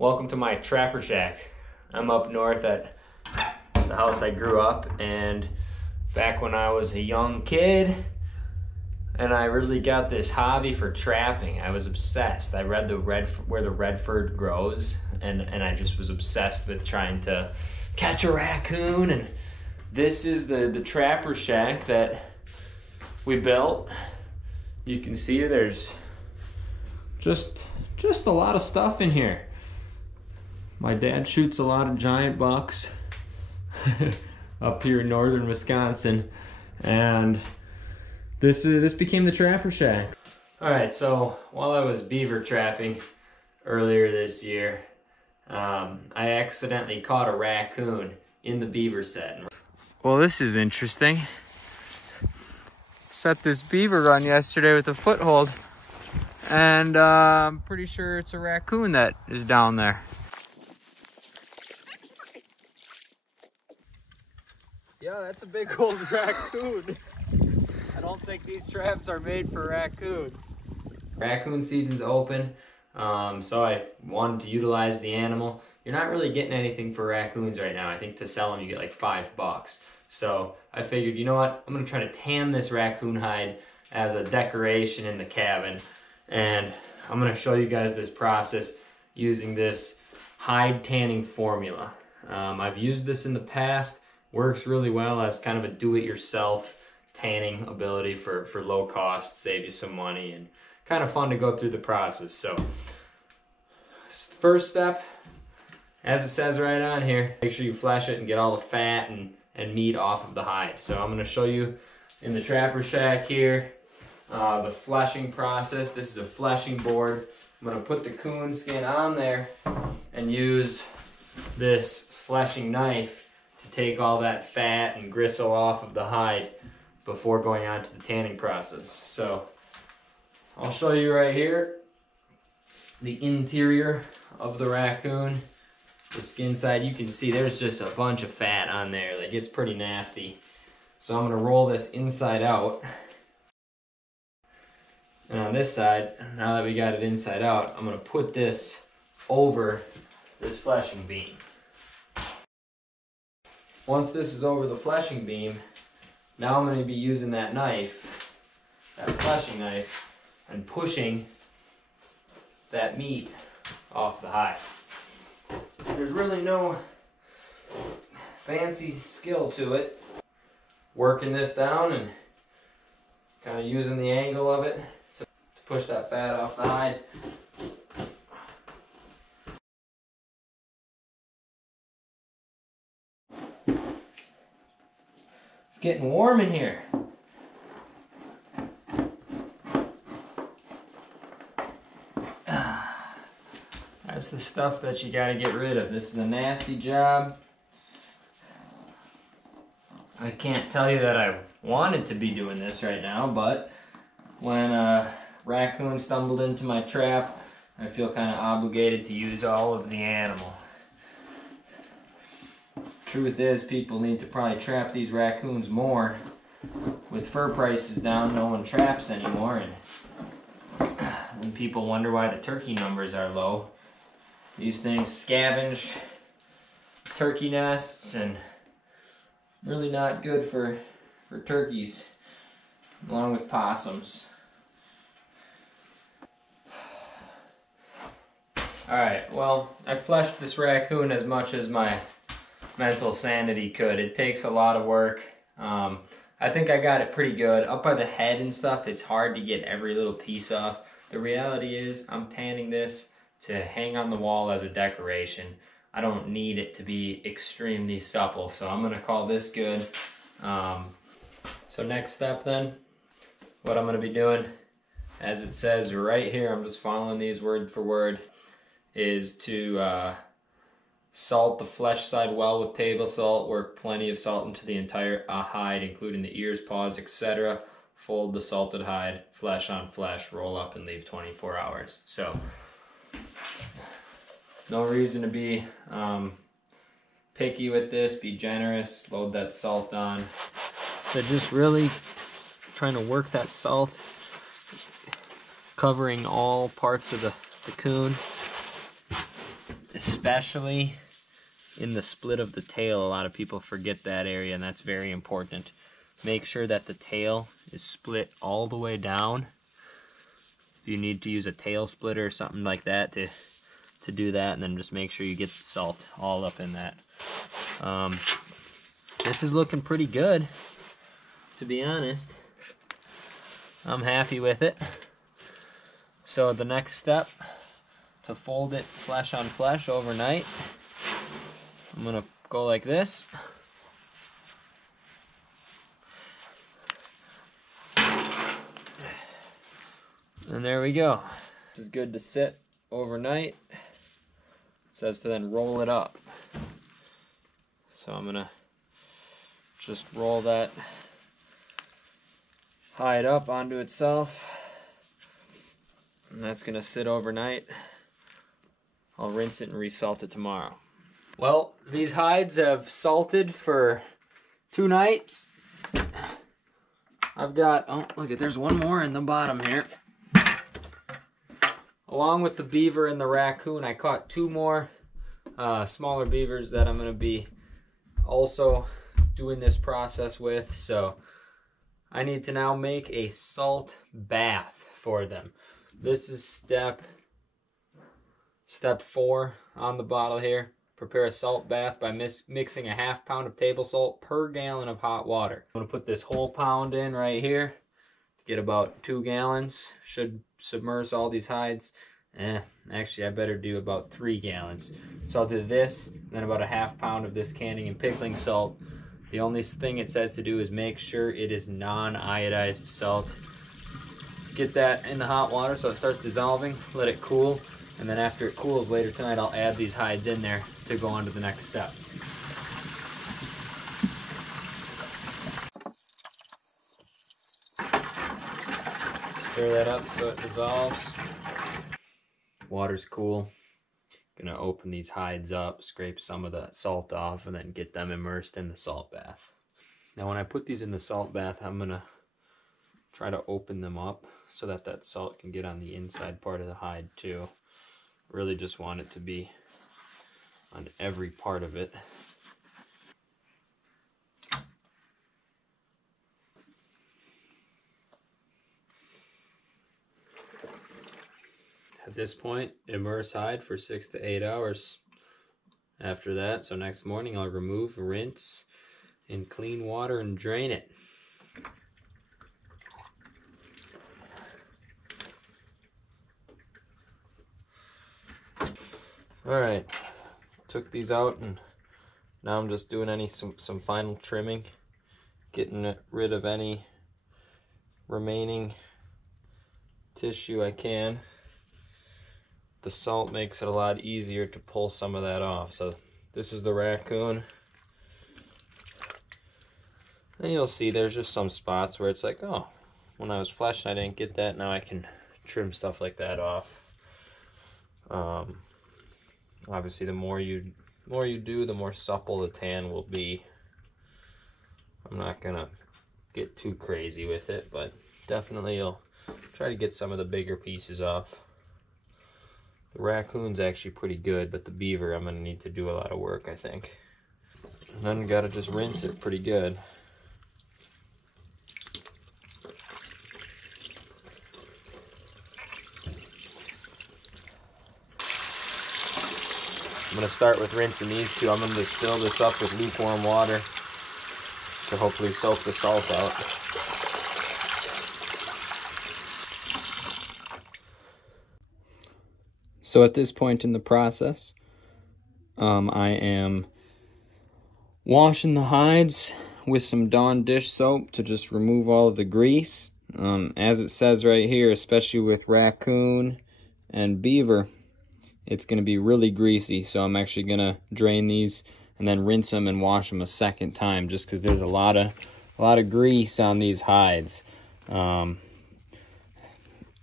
Welcome to my trapper shack. I'm up north at the house I grew up, and back when I was a young kid and I really got this hobby for trapping, I was obsessed. I read where the Red Fern Grows, and I just was obsessed with trying to catch a raccoon. And this is the trapper shack that we built. You can see there's just a lot of stuff in here. My dad shoots a lot of giant bucks up here in northern Wisconsin, and this became the trapper shack. All right, so while I was beaver trapping earlier this year, I accidentally caught a raccoon in the beaver set. Well, this is interesting. Set this beaver run yesterday with a foothold, and I'm pretty sure it's a raccoon that is down there. Yeah, that's a big old raccoon. I don't think these traps are made for raccoons. Raccoon season's open, so I wanted to utilize the animal. You're not really getting anything for raccoons right now. I think to sell them you get like $5. So I figured, you know what? I'm gonna try to tan this raccoon hide as a decoration in the cabin. And I'm gonna show you guys this process using this hide tanning formula. I've used this in the past. Works really well as kind of a do-it-yourself tanning ability for low cost, save you some money, and kind of fun to go through the process. So first step, as it says right on here, make sure you flesh it and get all the fat and meat off of the hide. So I'm going to show you in the trapper shack here the fleshing process. This is a fleshing board. I'm going to put the coon skin on there and use this fleshing knife to take all that fat and gristle off of the hide before going on to the tanning process. So I'll show you right here the interior of the raccoon. The skin side, you can see there's just a bunch of fat on there. Like, it's pretty nasty. So I'm gonna roll this inside out. And on this side, now that we got it inside out, I'm gonna put this over this fleshing beam. Once this is over the fleshing beam, now I'm going to be using that knife, that fleshing knife, and pushing that meat off the hide. There's really no fancy skill to it. Working this down and kind of using the angle of it to push that fat off the hide. It's getting warm in here. That's the stuff that you gotta get rid of. This is a nasty job. I can't tell you that I wanted to be doing this right now, but when a raccoon stumbled into my trap, I feel kind of obligated to use all of the animal. Truth is, people need to probably trap these raccoons more. With fur prices down, no one traps anymore, and people wonder why the turkey numbers are low. These things scavenge turkey nests, and really not good for turkeys, along with possums. Alright, well, I fleshed this raccoon as much as my mental sanity could. It takes a lot of work. I think I got it pretty good. Up by the head and stuff, it's hard to get every little piece off. The reality is, I'm tanning this to hang on the wall as a decoration. I don't need it to be extremely supple, so I'm gonna call this good. So next step then, what I'm gonna be doing, as it says right here, I'm just following these word for word, is to salt the flesh side well with table salt. Work plenty of salt into the entire hide, including the ears, paws, etc. Fold the salted hide, flesh on flesh, roll up and leave 24 hours. So, no reason to be picky with this. Be generous, load that salt on. So just really trying to work that salt, covering all parts of the coon. especially in the split of the tail. A lot of people forget that area, and that's very important. Make sure that the tail is split all the way down. If you need to use a tail splitter or something like that to do that, and then just make sure you get the salt all up in that. This is looking pretty good, to be honest. I'm happy with it. So the next step, to fold it flesh on flesh overnight, I'm gonna go like this. And there we go. This is good to sit overnight. It says to then roll it up. So I'm gonna just roll that hide up onto itself. And that's gonna sit overnight. I'll rinse it and resalt it tomorrow. Well, these hides have salted for 2 nights. I've got, oh, look at, there's one more in the bottom here. Along with the beaver and the raccoon, I caught 2 more smaller beavers that I'm going to be also doing this process with. So I need to now make a salt bath for them. This is step 4 on the bottle here. Prepare a salt bath by mixing a ½ pound of table salt per gallon of hot water. I'm going to put this whole pound in right here. Get about 2 gallons. Should submerge all these hides. Actually, I better do about 3 gallons. So I'll do this, then about a ½ pound of this canning and pickling salt. The only thing it says to do is make sure it is non-iodized salt. Get that in the hot water so it starts dissolving. Let it cool, and then after it cools later tonight, I'll add these hides in there to go on to the next step. Stir that up so it dissolves. Water's cool. Gonna open these hides up, scrape some of the salt off, and then get them immersed in the salt bath. Now when I put these in the salt bath, I'm gonna try to open them up so that that salt can get on the inside part of the hide too. Really just want it to be on every part of it. At this point, immerse hide for 6 to 8 hours. After that, so next morning, I'll remove, rinse in clean water and drain it. Alright, took these out, and now I'm just doing some final trimming, getting rid of any remaining tissue I can. The salt makes it a lot easier to pull some of that off. So this is the raccoon. And you'll see there's just some spots where it's like, oh, when I was fleshing I didn't get that. Now I can trim stuff like that off. Obviously the more you do, the more supple the tan will be. I'm not gonna get too crazy with it, but definitely you'll try to get some of the bigger pieces off. The raccoon's actually pretty good, but the beaver I'm going to need to do a lot of work, I think. And then got to just rinse it pretty good. I'm going to start with rinsing these 2. I'm going to just fill this up with lukewarm water to hopefully soak the salt out. So at this point in the process, I am washing the hides with some Dawn dish soap to just remove all of the grease. As it says right here, especially with raccoon and beaver, it's going to be really greasy. So I'm actually going to drain these and then rinse them and wash them a second time, just because there's a lot of grease on these hides.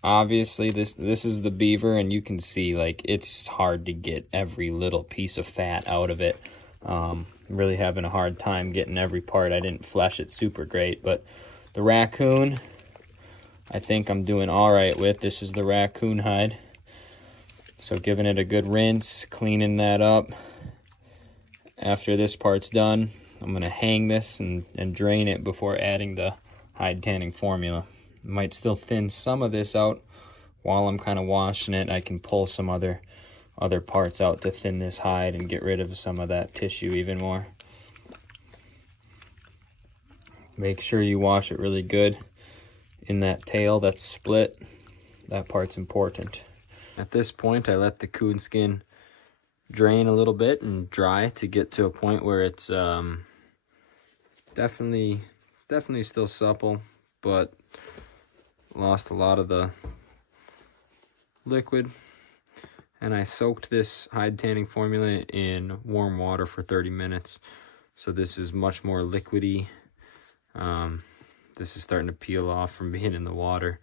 Obviously this is the beaver, and you can see like it's hard to get every little piece of fat out of it. Really having a hard time getting every part. I didn't flesh it super great, but the raccoon I think I'm doing all right with. This is the raccoon hide. So giving it a good rinse, cleaning that up. After this part's done, I'm gonna hang this and drain it before adding the hide tanning formula. Might still thin some of this out while I'm kind of washing it. I can pull some other parts out to thin this hide and get rid of some of that tissue even more. Make sure you wash it really good in that tail that's split. That part's important. At this point, I let the coon skin drain a little bit and dry to get to a point where it's definitely still supple, but lost a lot of the liquid. And I soaked this hide tanning formula in warm water for 30 minutes. So this is much more liquidy. This is starting to peel off from being in the water.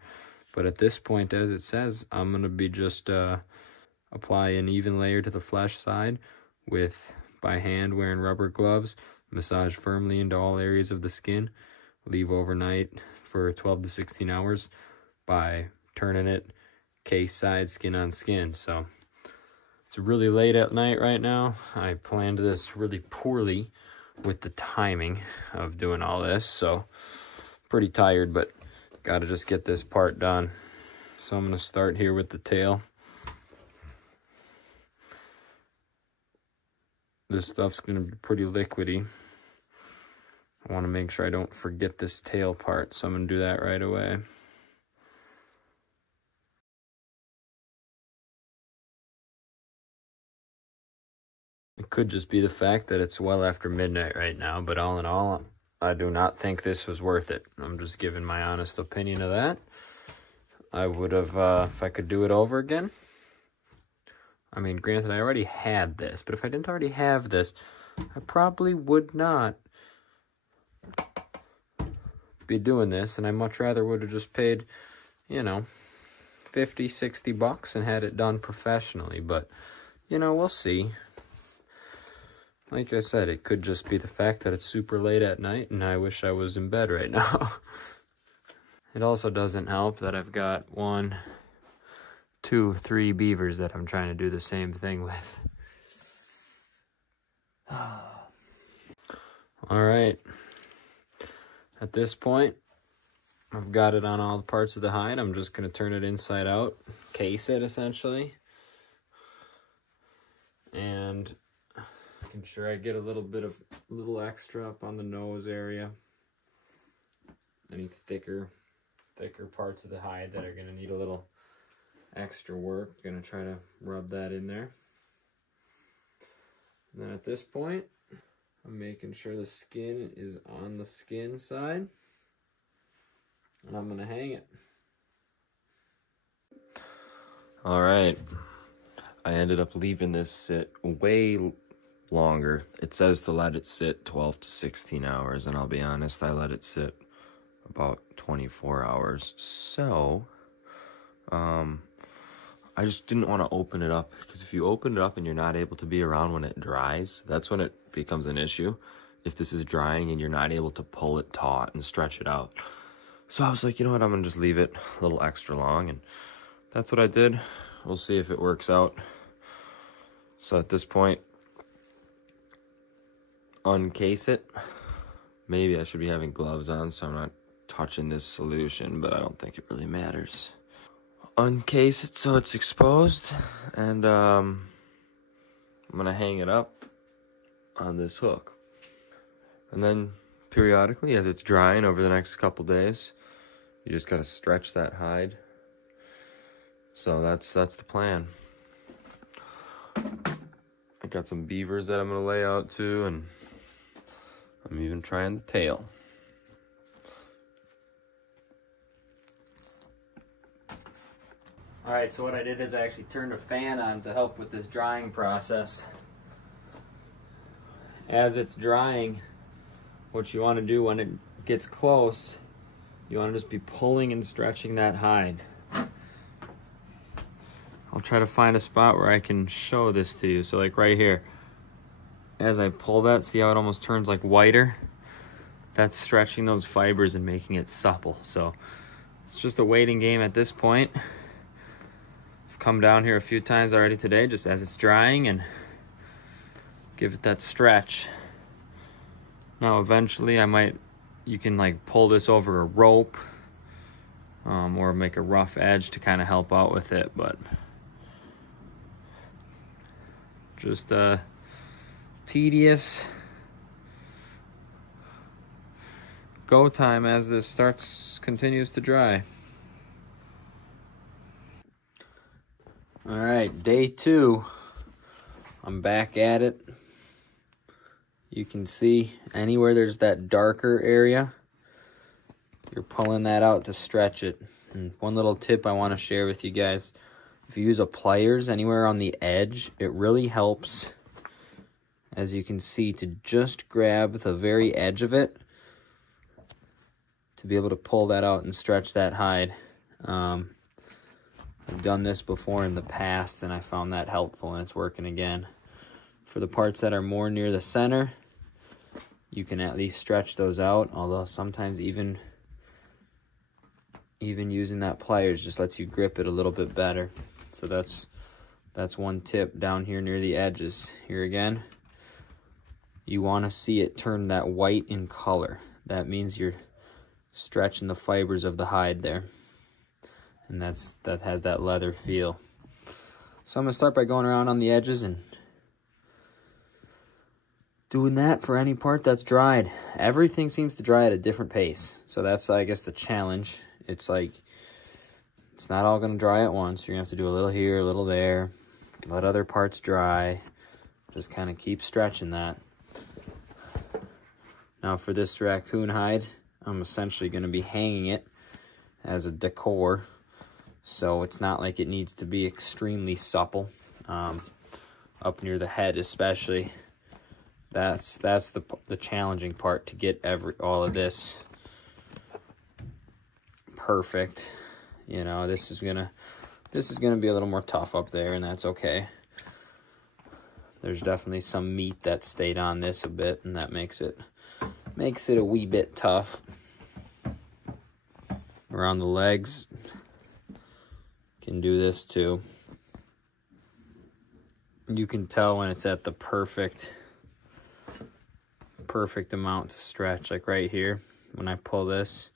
But at this point, as it says, I'm going to be just apply an even layer to the flesh side by hand wearing rubber gloves. Massage firmly into all areas of the skin. Leave overnight for 12 to 16 hours by turning it case side, skin on skin. So it's really late at night right now. I planned this really poorly with the timing of doing all this, so pretty tired, but gotta just get this part done. So I'm gonna start here with the tail. This stuff's gonna be pretty liquidy. I want to make sure I don't forget this tail part, so I'm gonna do that right away. It could just be the fact that it's well after midnight right now, but all in all, I do not think this was worth it. I'm just giving my honest opinion of that. I would have, if I could do it over again. I mean, granted, I already had this, but if I didn't already have this, I probably would not be doing this, and I much rather would have just paid, you know, 50, 60 bucks and had it done professionally, but, you know, we'll see. Like I said, it could just be the fact that it's super late at night and I wish I was in bed right now. It also doesn't help that I've got 1, 2, 3 beavers that I'm trying to do the same thing with. Alright. At this point, I've got it on all the parts of the hide. I'm just going to turn it inside out, case it essentially. And making sure I get a little extra up on the nose area. Any thicker parts of the hide that are going to need a little extra work. Going to try to rub that in there. And then at this point, I'm making sure the skin is on the skin side. And I'm going to hang it. All right. I ended up leaving this sit way longer. It says to let it sit 12 to 16 hours, and I'll be honest, I let it sit about 24 hours. So, I just didn't want to open it up, because if you open it up and you're not able to be around when it dries, that's when it becomes an issue. If this is drying and you're not able to pull it taut and stretch it out. So I was like, you know what, I'm going to just leave it a little extra long, and that's what I did. We'll see if it works out. So at this point, uncase it. Maybe I should be having gloves on so I'm not touching this solution, but I don't think it really matters. Uncase it so it's exposed, and I'm gonna hang it up on this hook. And then periodically, as it's drying over the next couple days, you just gotta stretch that hide. So that's the plan. I got some beavers that I'm gonna lay out too, and I'm even trying the tail. Alright, so what I did is I actually turned a fan on to help with this drying process. As it's drying, what you want to do when it gets close, you want to just be pulling and stretching that hide. I'll try to find a spot where I can show this to you. So like right here, as I pull that, see how it almost turns like whiter? That's stretching those fibers and making it supple. So it's just a waiting game at this point. I've come down here a few times already today just as it's drying and give it that stretch. Now eventually you can like pull this over a rope or make a rough edge to kind of help out with it, but just tedious go time as this continues to dry. All right, day 2. I'm back at it. You can see anywhere there's that darker area, you're pulling that out to stretch it. And one little tip I want to share with you guys, if you use a pliers anywhere on the edge, it really helps, as you can see, to just grab the very edge of it to be able to pull that out and stretch that hide. I've done this before in the past and I found that helpful, and it's working again. For the parts that are more near the center, you can at least stretch those out, although sometimes even using that pliers just lets you grip it a little bit better. So that's one tip down here near the edges. Here again, you want to see it turn that white in color. That means you're stretching the fibers of the hide there, and that has that leather feel. So I'm gonna start by going around on the edges and doing that for any part that's dried. Everything seems to dry at a different pace, so that's, I guess, the challenge. It's like, it's not all gonna dry at once. You're gonna have to do a little here, a little there, let other parts dry, just kind of keep stretching that. Now for this raccoon hide, I'm essentially gonna be hanging it as a decor, so it's not like it needs to be extremely supple. Up near the head especially, that's the challenging part, to get all of this perfect. You know, this is gonna be a little more tough up there, and that's okay. There's definitely some meat that stayed on this a bit, and that makes it a wee bit tough. Around the legs, can do this too. You can tell when it's at the perfect amount to stretch. Like right here, when I pull this,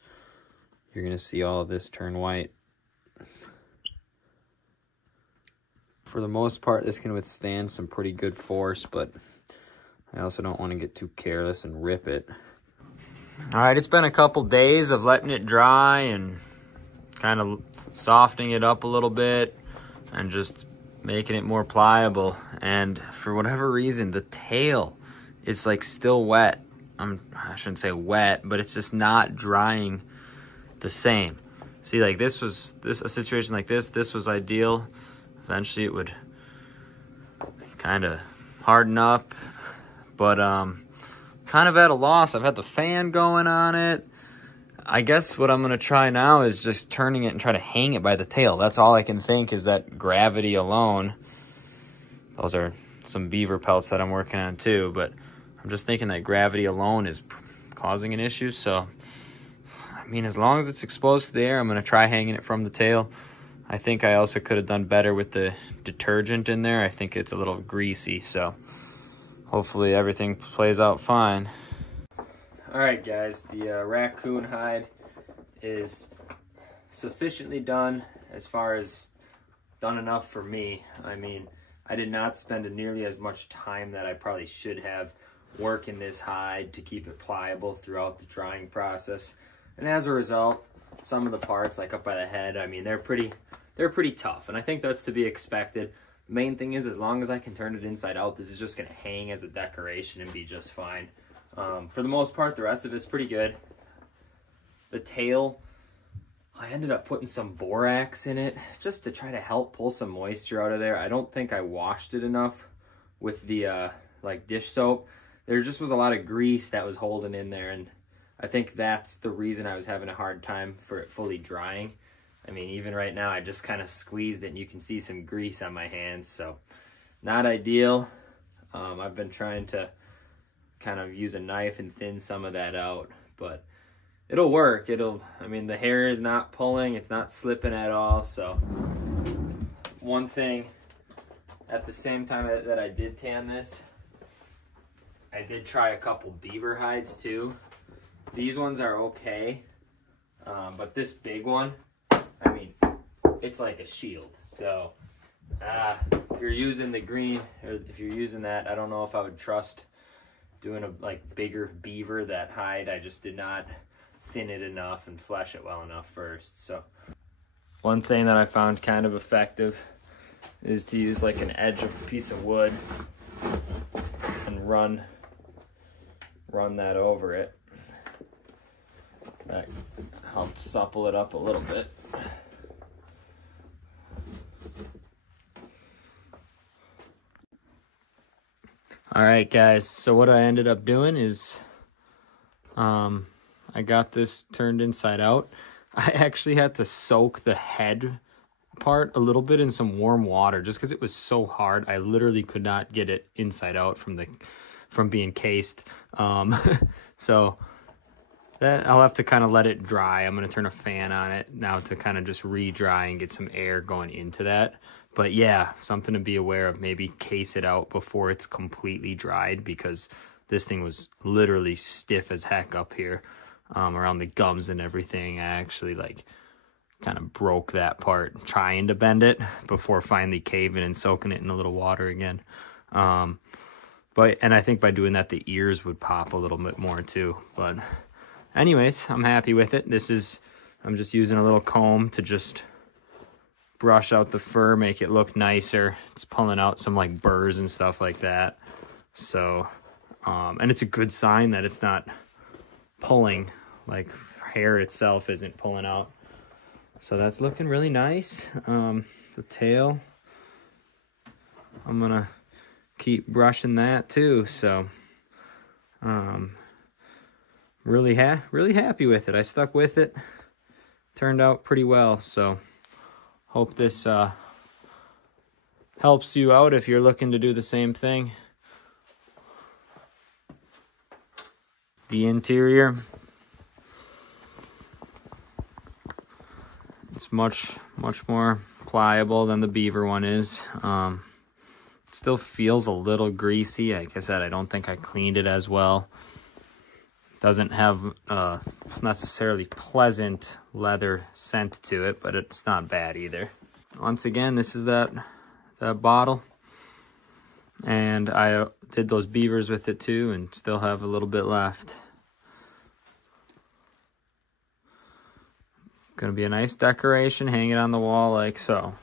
you're gonna see all of this turn white. For the most part, this can withstand some pretty good force, but I also don't want to get too careless and rip it. All right, it's been a couple days of letting it dry and kind of softening it up a little bit and just making it more pliable. And for whatever reason, the tail is like still wet. I shouldn't say wet, but it's just not drying the same. See, like a situation like this was ideal. Eventually it would kind of harden up, but kind of at a loss. I've had the fan going on it. I guess what I'm gonna try now is just turning it and try to hang it by the tail. That's all I can think, is that gravity alone. Those are some beaver pelts that I'm working on too, but I'm just thinking that gravity alone is causing an issue. So, I mean, as long as it's exposed to the air, I'm gonna try hanging it from the tail. I think I also could have done better with the detergent in there. I think it's a little greasy, so hopefully everything plays out fine. All right, guys, the raccoon hide is sufficiently done, as far as done enough for me. I mean, I did not spend nearly as much time that I probably should have working this hide to keep it pliable throughout the drying process. And as a result, some of the parts, like up by the head, I mean, they're pretty tough, and I think that's to be expected. The main thing is, as long as I can turn it inside out, this is just gonna hang as a decoration and be just fine. For the most part, the rest of it's pretty good. The tail, I ended up putting some borax in it just to try to help pull some moisture out of there. I don't think I washed it enough with the like dish soap. There just was a lot of grease that was holding in there, and I think that's the reason I was having a hard time for it fully drying. I mean, even right now, I just kind of squeezed it and you can see some grease on my hands, so not ideal. I've been trying to kind of use a knife and thin some of that out, but it'll work. I mean, the hair is not pulling, it's not slipping at all, so one thing, at the same time that I did tan this, I did try a couple beaver hides too. These ones are okay, but this big one, I mean, it's like a shield. So if you're using the green, or if you're using that, I don't know if I would trust doing a like bigger beaver. That hide, I just did not thin it enough and flesh it well enough first. So one thing that I found kind of effective is to use like an edge of a piece of wood and run that over it. That helped supple it up a little bit. All right, guys, so what I ended up doing is I got this turned inside out. I actually had to soak the head part a little bit in some warm water just because it was so hard. I literally could not get it inside out from being cased. So that I'll have to kind of let it dry. I'm going to turn a fan on it now to kind of just re-dry and get some air going into that. But yeah, something to be aware of. Maybe case it out before it's completely dried, because this thing was literally stiff as heck up here around the gums and everything. I actually like kind of broke that part trying to bend it before finally caving and soaking it in a little water again. And I think by doing that, the ears would pop a little bit more too. But anyways, I'm happy with it. I'm just using a little comb to just brush out the fur, make it look nicer. It's pulling out some like burrs and stuff like that. So, and it's a good sign that it's not pulling, like hair itself isn't pulling out. So that's looking really nice. The tail, I'm gonna keep brushing that too. So, really happy with it. I stuck with it. Turned out pretty well. So hope this helps you out if you're looking to do the same thing. The interior, it's much more pliable than the beaver one is. It still feels a little greasy. Like I said, I don't think I cleaned it as well. Doesn't have necessarily pleasant leather scent to it, but it's not bad either. Once again, this is that bottle, and I did those beavers with it too, and still have a little bit left. Gonna be a nice decoration, hang it on the wall like so.